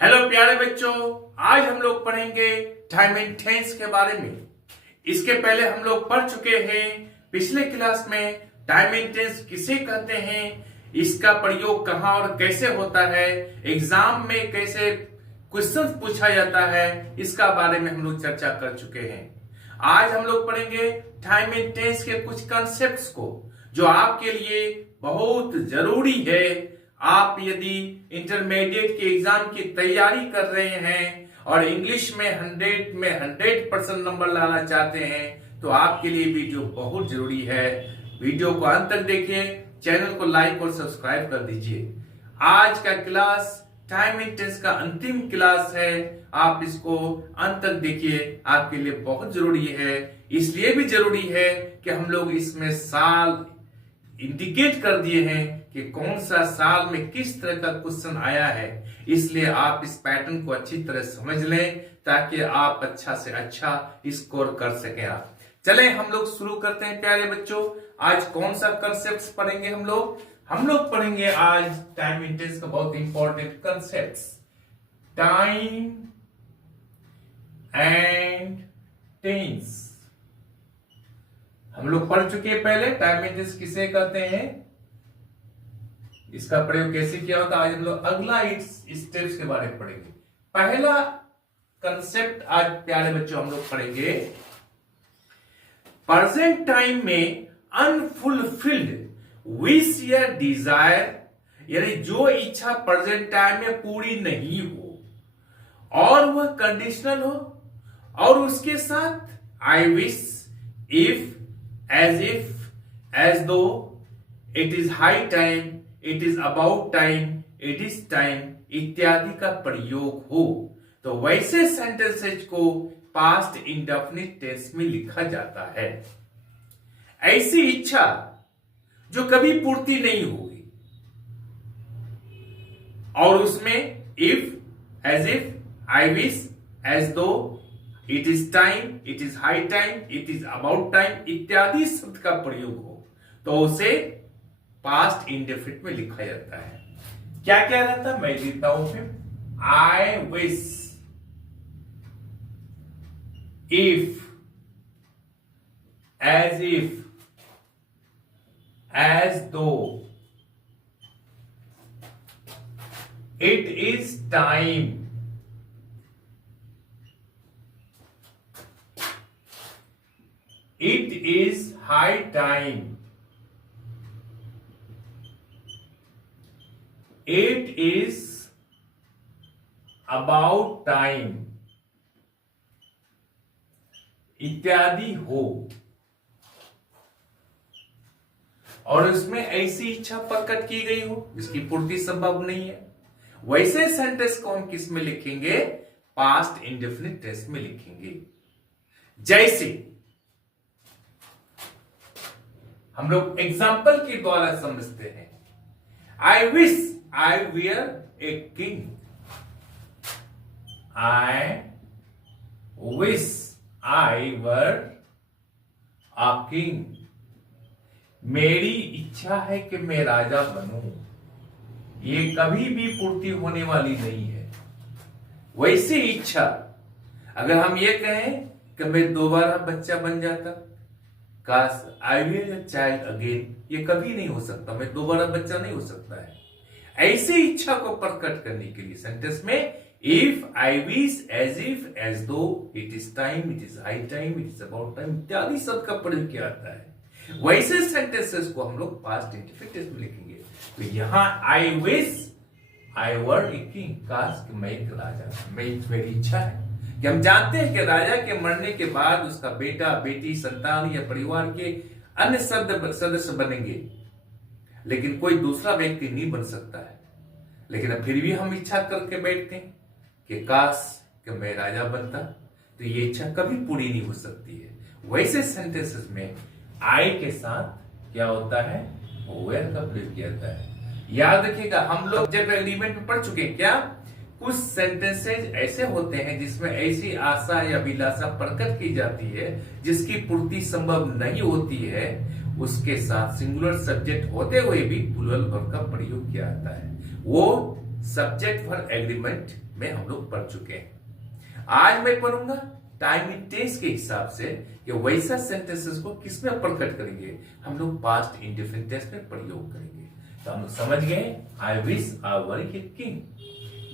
Hello प्यारे बच्चों, आज हम लोग पढ़ेंगे टाइम एंड टेंस के बारे में। इसके पहले हम लोग पढ़ चुके हैं पिछले क्लास में टाइम एंड टेंस किसे कहते हैं, इसका प्रयोग कहां और कैसे होता है, एग्जाम में कैसे क्वेश्चन पूछा जाता है, इसका बारे में हम लोग चर्चा कर चुके हैं। आज हम लोग पढ़ेंगे टाइम एंड टेंस के कुछ कॉन्सेप्ट्स को जो आपके लिए बहुत जरूरी है। आप यदि इंटरमीडिएट के एग्जाम की तैयारी कर रहे हैं और इंग्लिश में 100% नंबर लाना चाहते हैं तो आपके लिए वीडियो बहुत जरूरी है। वीडियो को अंत तक देखिए, चैनल को लाइक और सब्सक्राइब कर दीजिए। आज का क्लास टाइम एंड टेंस का अंतिम क्लास है, आप इसको अंत तक देखिए, आपके लिए बहुत जरूरी है। इसलिए भी जरूरी है कि हम लोग इसमें साल इंडिकेट कर दिए हैं कि कौन सा साल में किस तरह का क्वेश्चन आया है, इसलिए आप इस पैटर्न को अच्छी तरह समझ लें ताकि आप अच्छा से अच्छा स्कोर कर सकें। आप चलें हम लोग शुरू करते हैं प्यारे बच्चों। आज कौन सा कंसेप्ट्स पढ़ेंगे हम लोग पढ़ेंगे आज टाइम एंड टेंस का बहुत important concepts, time and tense. हम लोग पढ़ चुके हैं पहले टाइम एंड टेंस किसे कहते हैं, इसका प्रयोग कैसे किया होता है। आज हम लोग अगला स्टेप्स के बारे में पढ़ेंगे। पहला कंसेप्ट आज प्यारे बच्चों हम लोग पढ़ेंगे, प्रेजेंट टाइम में अनफुलफिल्ड विश या डिजायर, यानी जो इच्छा प्रेजेंट टाइम में पूरी नहीं हो और वह कंडीशनल हो, और उसके साथ I wish, if, as if, as though, it is high time, it is about time, it is time इत्यादि का प्रयोग हो तो वैसे सेंटेंसेज को पास्ट इंडेफिनिट टेंस में लिखा जाता है। ऐसी इच्छा जो कभी पूर्ति नहीं होगी और उसमें if, as if, I wish, as though, it is time, it is high time, it is about time इत्यादि शब्द का प्रयोग हो तो उसे पास्ट इंडेफिनिट में लिखा जाता है। क्या क्या रहता है मैं लिखता हूं फिर, I wish, if, as if, as though, it is time, it is high time, it is about time इत्यादि हो और उसमें ऐसी इच्छा प्रकट की गई हो जिसकी पूर्ति संभव नहीं है, वैसे सेंटेंस को हम किस में लिखेंगे, पास्ट इंडेफिनिट टेंस में लिखेंगे। जैसे हम लोग एग्जाम्पल के द्वारा समझते हैं, I wish I were a king. I wish I were a king. मेरी इच्छा है कि मैं राजा बनूं, ये कभी भी पूर्ति होने वाली नहीं है। वैसी इच्छा अगर हम ये कहें कि मैं दोबारा बच्चा बन जाता, काश I will a child again, ये कभी नहीं हो सकता, मैं दोबारा बच्चा नहीं हो सकता है। ऐसी इच्छा को प्रकट करने के लिए सेंटेंस में if, I wish, as if, as though, it is time, it is high time, it is about time इत्यादि शब्द का प्रयोग किया जाता है। वैसे सेंटेंसेस को हम लोग पास्ट इंडेफिनिट टेंस में लिखेंगे। तो यहां I wish I were a king, काश कि मैं एक राजा, मेरी इच्छा है कि हम जानते हैं कि राजा के मरने के बाद उसका बेटा, बेटी, संतान या परिवार के अन्य सदस्य बनेंगे, लेकिन कोई दूसरा व्यक्ति नहीं बन सकता है। लेकिन फिर भी हम इच्छा करके बैठते हैं कि काश कि मैं राजा बनता, तो ये इच्छा कभी पूरी नहीं हो सकती है। वैसे सेंटेंसेस में आई के साथ क्या होता है, वेयर का प्रयोग किया जाता है। याद रखिएगा, हम लोग जब एग्रीमेंट में पढ़ चुके हैं क्या, कुछ सेंटेंसेज ऐसे होते हैं जिसमें ऐसी आशा या अभिलाषा प्रकट की जाती है जिसकी पूर्ति संभव नहीं होती है, उसके साथ सिंगुलर सब्जेक्ट होते हुए भी प्लूरल वर्ब का प्रयोग किया जाता है। वो सब्जेक्ट फॉर एग्रीमेंट में हम लोग पढ़ चुके हैं। आज मैं पढ़ूंगा टाइम इन टेंस के हिसाब से कि वैसा सेंटेंसेस को किस में प्रकट करेंगे, हम लोग पास्ट इंडेफिनिट टेंस में प्रयोग करेंगे। तो हम लोग समझ गए I wish I were a king.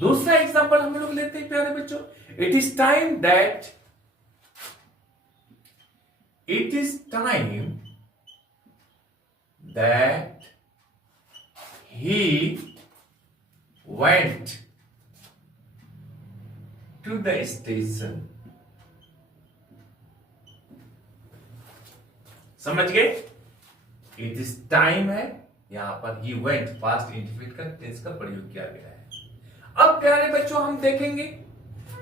दूसरा एग्जांपल हम लोग लेते हैं प्यारे बच्चों, it is time that, it is time that he went to the station। समझ गए? इट इज टाइम है, यहां पर ही वेंट पास्ट इंडेफिनिट का टेंस का प्रयोग किया गया है। अब प्यारे बच्चों हम देखेंगे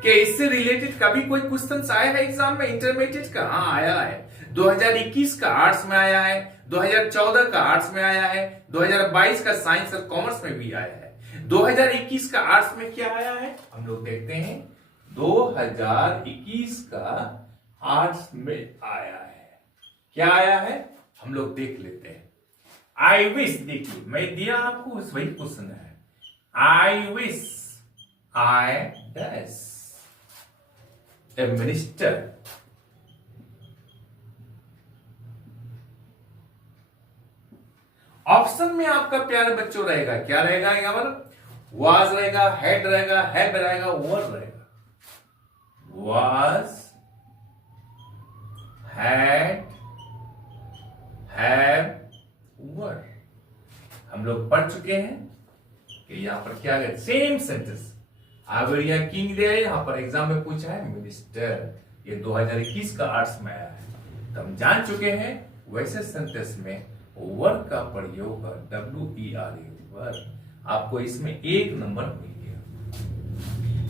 कि इससे रिलेटेड कभी कोई क्वेश्चन आया है एग्जाम में इंटरमीडिएट का? हाँ आया है, 2021 का आर्ट्स में आया है, 2014 का आर्ट्स में आया है, 2022 का साइंस और कॉमर्स में भी आया है। 2021 का आर्ट्स में क्या आया है हम लोग देखते हैं। 2021 का आर्ट्स में आया है, क्या आया है हम लोग देख लेते हैं। आई विश, देखिए मैं दिया आपको वही क्वेश्चन है, I wish I dash A minister. Option में आपका प्यारे बच्चों रहेगा, क्या रहेगा यहां पर? वाज रहेगा, हैड रहेगा, हैव रहेगा, वर रहेगा। वाज, हैड, हैव, वर। हम लोग पढ़ चुके हैं कि यहां पर क्या है, सेम सेंटेंस। अगर यह किंग दिया है, यहां पर एग्जाम में पूछा है मिनिस्टर, ये 2021 का आर्ट्स में आया है। तो हम जान चुके हैं वैसे सेंटेंस में वर्क का प्रयोग है, WERE वर्क। आपको इसमें 1 नंबर मिल गया।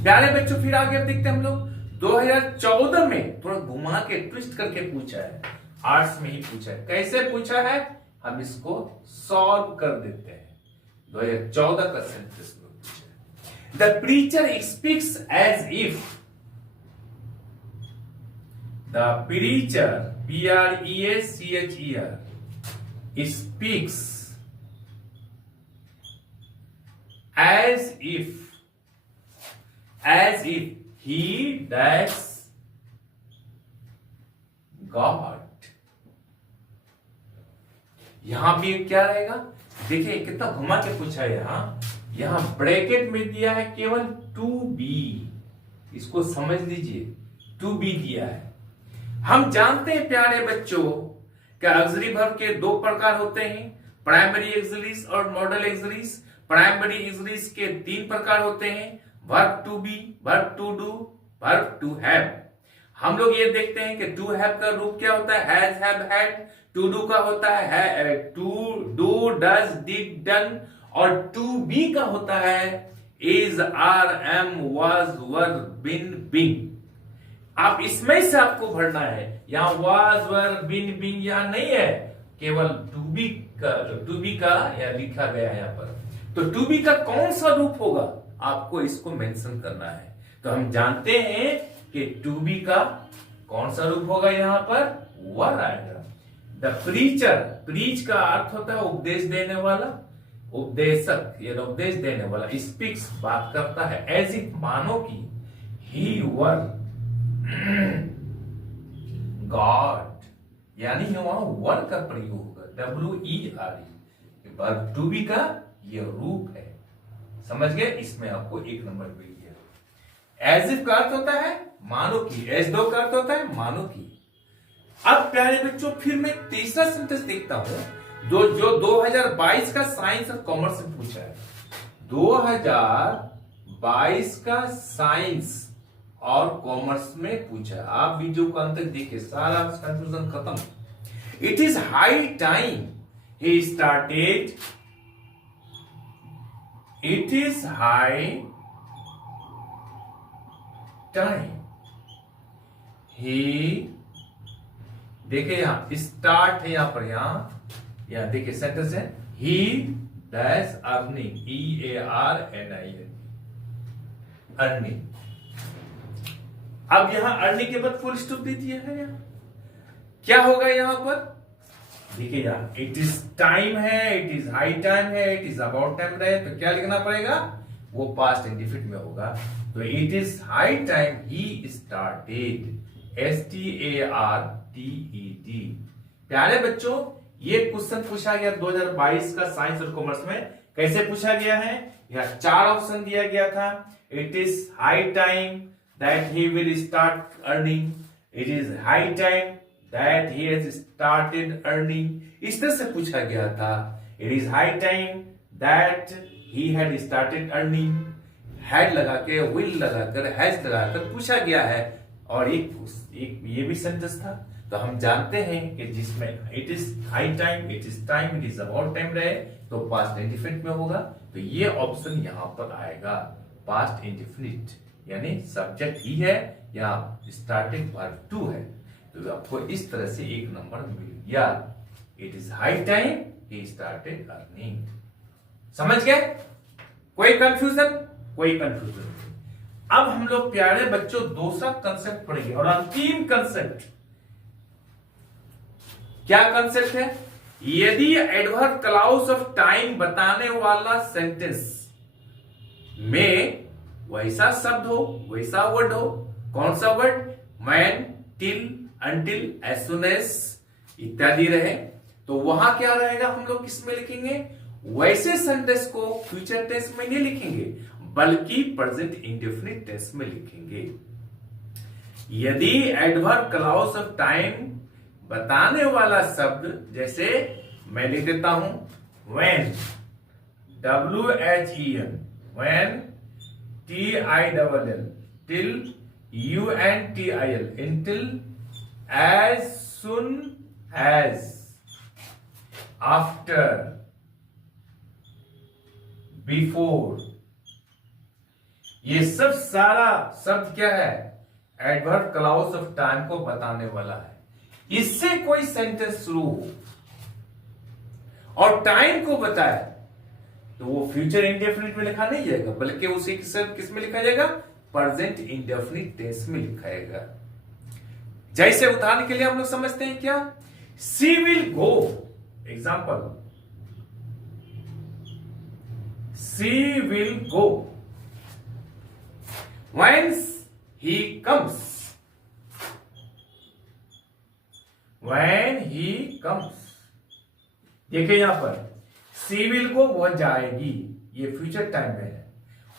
प्यारे बच्चों फिर आगे देखते हैं हम लोग 2014 में थोड़ा घुमा के ट्विस्ट करके पूछा है, आर्ट्स में ही पूछा है। कैसे पूछा है हम इसको सॉल्व कर देते हैं। 2014 का सेंटेंस में पूछा है, the preacher speaks as if, the preacher PREACHER speaks as if he does God। यहां भी क्या रहेगा, देखिए कितना घुमा के पूछा है। यहां ब्रैकेट में दिया है केवल टू बी, इसको समझ लीजिए, टू बी दिया है। हम जानते हैं प्यारे बच्चों कि ऑक्सिलरी वर्ब के 2 प्रकार होते हैं, प्राइमरी ऑक्सिलरीज और मॉडल ऑक्सिलरीज। प्राइमरी ऑक्सिलरीज के 3 प्रकार होते हैं, verb to be, verb to do, verb to have. हम लोग ये देखते हैं कि टू हैव का रूप क्या होता है, has, have, had. To do का होता है to do, does, did, done. और टू बी का होता है is, are, am, was, were, been, being. आप इसमें से आपको भरना है, यहां वाज, वर, बिन, बीइंग यहां नहीं है, केवल टू बी का यहां लिखा गया है यहां पर। तो टू बी का कौन सा रूप होगा आपको इसको मेंशन करना है। तो हम जानते हैं कि टू बी का कौन सा रूप होगा, यहां पर वर आएगा। द प्रीचर, प्रीच का अर्थ होता है उपदेश देने वाला, उपदेशक या उपदेश देने वाला। स्पीक्स बात करता है, एज इफ मानो की, ही वर गॉड, यानी वहां वर का प्रयोग होगा, WERE। वर्ब टू बी का यह रूप है, समझ गए? इसमें आपको 1 नंबर मिल गया। एज इफ का अर्थ होता है मानो की, एज दो का अर्थ होता है मानो की। अब प्यारे बच्चों फिर मैं तीसरा सेंटेंस देखता हूं जो 2022 का साइंस और कॉमर्स से पूछा है। 2022 का साइंस और कॉमर्स में पूछा। आप वीडियो को अंत तक देखिए, सारा कंफ्यूजन खत्म। It is high time he started, it is high time he, देखिए यहां स्टार्ट है, यहां पर यहां देखिए सेंटेंस है, ही डैश अर्निंग, EARNING, अर्निंग। अब यहां अर्निंग के बाद फुल स्टॉप दे दिया है। यहां क्या होगा, यहां पर देखिए यहां इट इज टाइम है, इट इज हाई टाइम है, इट इज अबाउट टाइम रहे, तो क्या लिखना पड़ेगा, वो पास्ट इंडेफिनिट में होगा। तो it is high time he started, STARTED। प्यारे बच्चों, ये क्वेश्चन पूछा गया 2022 का साइंस और कॉमर्स में। कैसे पूछा गया है? यहाँ 4 ऑप्शन दिया गया था। It is high time that he will start earning, it is high time that he has started earning, इस तरह से पूछा गया था। It is high time that he had started earning, had लगा के, विल लगाकर, हैज लगाकर पूछा गया है। और एक ये भी सेंटेंस था। तो हम जानते हैं कि जिसमें it is high time, it is time, it is about time रहे तो पास्ट इंडेफिनिट में होगा। तो ये ऑप्शन यहां पर आएगा, पास्ट इंडेफिनिट, यानी सब्जेक्ट ही है या स्टार्टिंग वर्ब टू है। तो आपको इस तरह से एक नंबर मिल गया। It is high time he started earning. समझ गए? कोई कंफ्यूजन? कोई कंफ्यूजन? अब हम लोग प्यारे बच्चों दूसरा कंसेप्ट पढ़ेंगे और अंतिम कंसेप्ट। क्या कंसेप्ट है? यदि एडवर्ब क्लाउज ऑफ टाइम बताने वाला सेंटेंस में वैसा शब्द हो, वैसा वर्ड हो, कौन सा word? When, till, until, as soon as इत्यादि रहे, तो वहां क्या रहेगा? हम लोग किसमें लिखेंगे? वैसे सेंटेंस को फ्यूचर टेंस में नहीं लिखेंगे, बल्कि प्रेजेंट इंडेफिनिट टेंस में लिखेंगे। यदि एडवर्ब क्लाउज ऑफ टाइम बताने वाला शब्द, जैसे मैं लिख देता हूं when, WHEN, when, TILL, till, UNTIL, until, as soon as, after, before, ये सब सारा शब्द क्या है? एडवर्ब क्लाउज ऑफ टाइम को बताने वाला है। इससे कोई सेंटेंस शुरू हो और टाइम को बताए तो वो फ्यूचर इंडेफिनिट में लिखा नहीं जाएगा, बल्कि उसे किस में लिखा जाएगा? प्रेजेंट इंडेफिनिट टेंस में लिखा जाएगा। जैसे उदाहरण के लिए हम लोग समझते हैं क्या? She will go, example, she will go when he comes, when he comes। देखिए यहां पर she will go, वह जाएगी, ये फ्यूचर टाइम में है।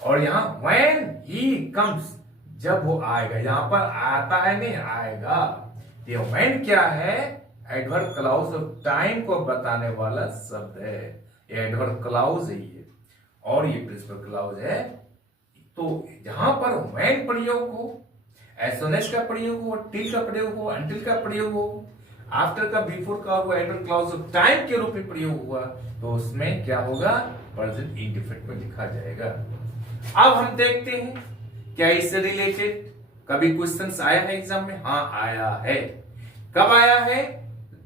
और यहां when he comes, जब वो आएगा, यहां पर आता है नहीं, आएगा। ये when क्या है? एडवर्ब क्लाउज ऑफ टाइम को बताने वाला शब्द है। ये एडवर्ब क्लाउज है ये, और ये प्रिंसिपल क्लाउज है। तो जहां पर when प्रयोग हो, as soon as का प्रयोग हो, till का प्रयोग हो, until का प्रयोग हो, after का, before का हो, एडवर्ब क्लाउज ऑफ टाइम के रूप में प्रयोग हुआ, तो उसमें क्या होगा? प्रेजेंट इंडेफिनिट में लिखा जाएगा। अब हम देखते हैं क्या इससे रिलेटेड कभी क्वेश्चंस आया है एग्जाम में? हाँ आया है। कब आया है?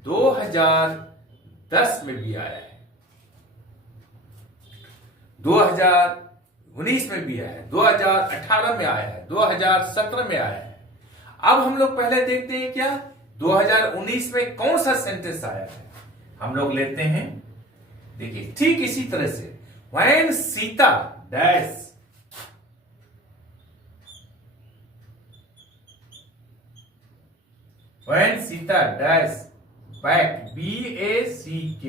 2010 में भी आया है, 2019 में भी आया है, 2018 में आया है, 2017 में आया है। अब हम लोग पहले देखते हैं क्या 2019 में कौन सा सेंटेंस आया है। हम लोग लेते हैं, देखिए ठीक इसी तरह से, when Sita dash, when Sita dash back, BACK,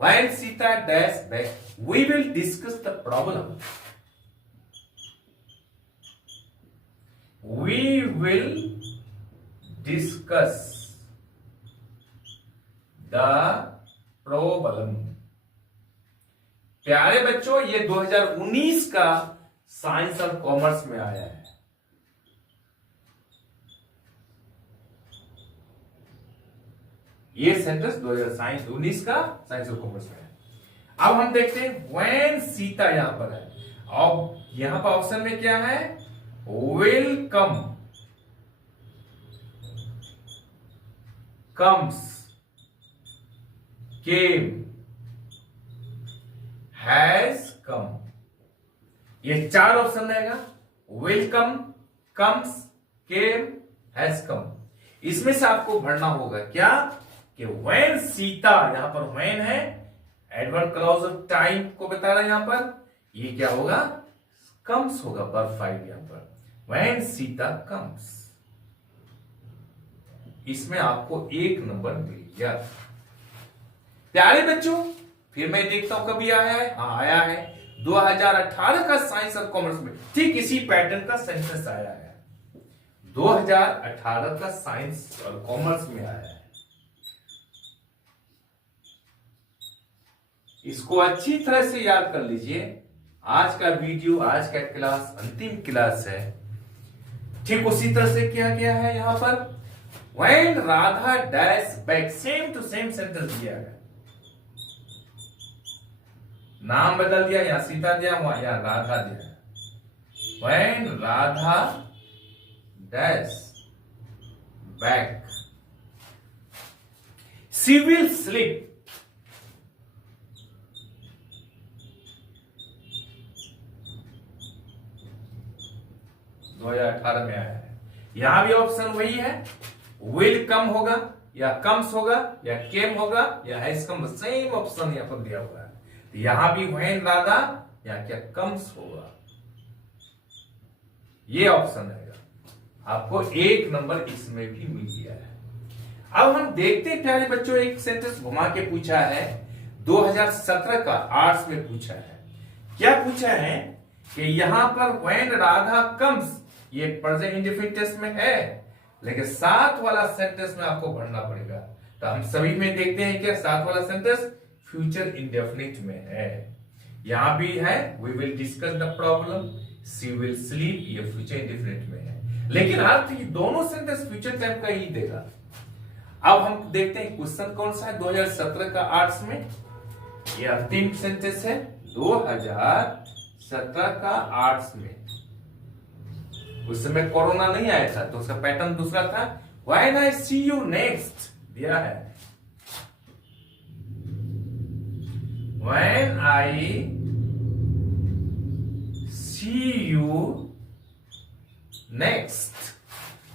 when Sita dash back, we will discuss the problem. We will discuss the problem. प्यारे बच्चों, ये 2019 का साइंस और कॉमर्स में आया है। ये सेंटेंस 2019 का साइंस और कॉमर्स में है। अब हम देखते हैं when सीता यहां पर है, अब यहां पर ऑप्शन में क्या है? will come, comes, came, has come, ये 4 ऑप्शन रहेगा। will come, comes, came, has come। इसमें से आपको भरना होगा क्या कि when सीता, यहां पर when है, एडवर्ब क्लॉज ऑफ टाइम को बता रहा है यहां पर, ये क्या होगा, कम्स होगा, वर्ब 5 यहां पर, व्हेन सीता कम्स। इसमें आपको 1 नंबर मिल गया। प्यारे बच्चों, फिर मैं देखता हूं कभी आया है। हाँ आया है, 2018 का साइंस और कॉमर्स में ठीक इसी पैटर्न का सेंटेंस आया है। 2018 का साइंस और कॉमर्स में आया है। इसको अच्छी तरह से याद कर लीजिए। आज का वीडियो, आज का क्लास अंतिम क्लास है। ठीक उसी तरह से किया गया है यहां पर, when Radha dash back, same to same sentence दिया गया, नाम बदल दिया, या सीता दिया, वहां या राधा दिया। When Radha dash back she will sleep. दो 2018 में आया है। यहां भी ऑप्शन वही है, विल कम होगा या कम्स होगा या केम होगा या हैज कम, सेम ऑप्शन यहां पर दिया हुआ है। तो यहां भी व्हेन राधा या क्या कम्स होगा, ये ऑप्शन रहेगा। आपको 1 नंबर इसमें भी मिल गया है। अब हम देखते हैं प्यारे बच्चों, एक सेंटेंस घुमा के पूछा है, 2017 का आर्ट्स में पूछा है। क्या पूछा है कि यहां पर व्हेन राधा कम्स, ये प्रेजेंट इंडेफिनिट टेंस में है, लेकिन साथ वाला सेंटेंस में आपको भरना पड़ेगा। तो हम सभी में देखते हैं कि साथ वाला सेंटेंस फ्यूचर इंडेफिनिट में है। यहां भी है, we will discuss the problem, she will sleep, ये फ्यूचर इंडेफिनिट में है, लेकिन अर्थ ये दोनों सेंटेंस फ्यूचर टाइम का ही देगा। अब हम देखते हैं क्वेश्चन कौन सा है 2017 का आर्ट्स में। ये अंतिम सेंटेंस है 2017 का आर्ट्स में। उस समय कोरोना नहीं आया था तो उसका पैटर्न दूसरा था। When I see you next दिया है, when I see you next,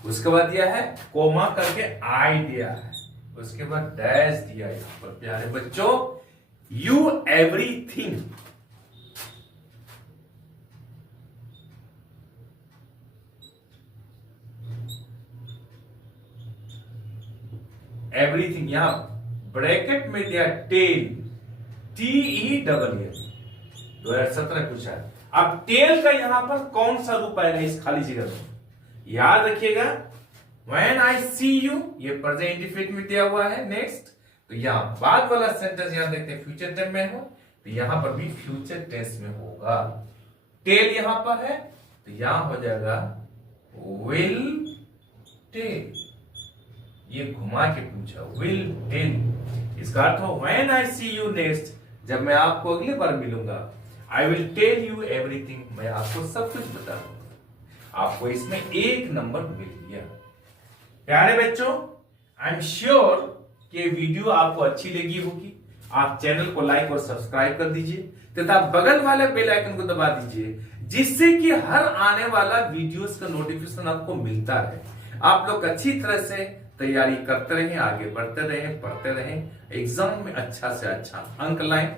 उसके बाद दिया है कोमा करके आई दिया है, उसके बाद डैश दिया यहां पर। प्यारे बच्चों, यू एवरीथिंग, एवरीथिंग, यहां ब्रैकेट में दिया टेल, TELL, 2017 पूछा है। अब टेल का यहां पर कौन सा रूप आएगा इस खाली जगह में, याद रखिएगा। व्हेन आई सी यू, ये प्रेजेंट इंडेफिनिट में दिया हुआ है नेक्स्ट, तो यहां बाद वाला सेंटेंस यहां देखते हैं फ्यूचर टेंस में हो, तो यहां पर भी फ्यूचर टेंस में होगा। टेल यहां पर है तो यहां हो जाएगा विल टेल, ये घुमा के पूछा, विल टेल। इसका अर्थ हो when I see you next, जब मैं आपको अगली बार मिलूंगा, I will tell you everything, मैं आपको सब कुछ बता दूंगा। आपको इसमें 1 नंबर मिल गया। प्यारे बच्चों, आई एम श्योर कि वीडियो आपको अच्छी लगी होगी। आप चैनल को लाइक और सब्सक्राइब कर दीजिए तथा बगल वाले बेल आइकन को दबा दीजिए, जिससे कि हर आने वाला वीडियोस का नोटिफिकेशन आपको मिलता रहे। आप लोग अच्छी तरह से तैयारी करते रहें, आगे बढ़ते रहें, पढ़ते रहें, एग्जाम में अच्छा से अच्छा अंक लाएं।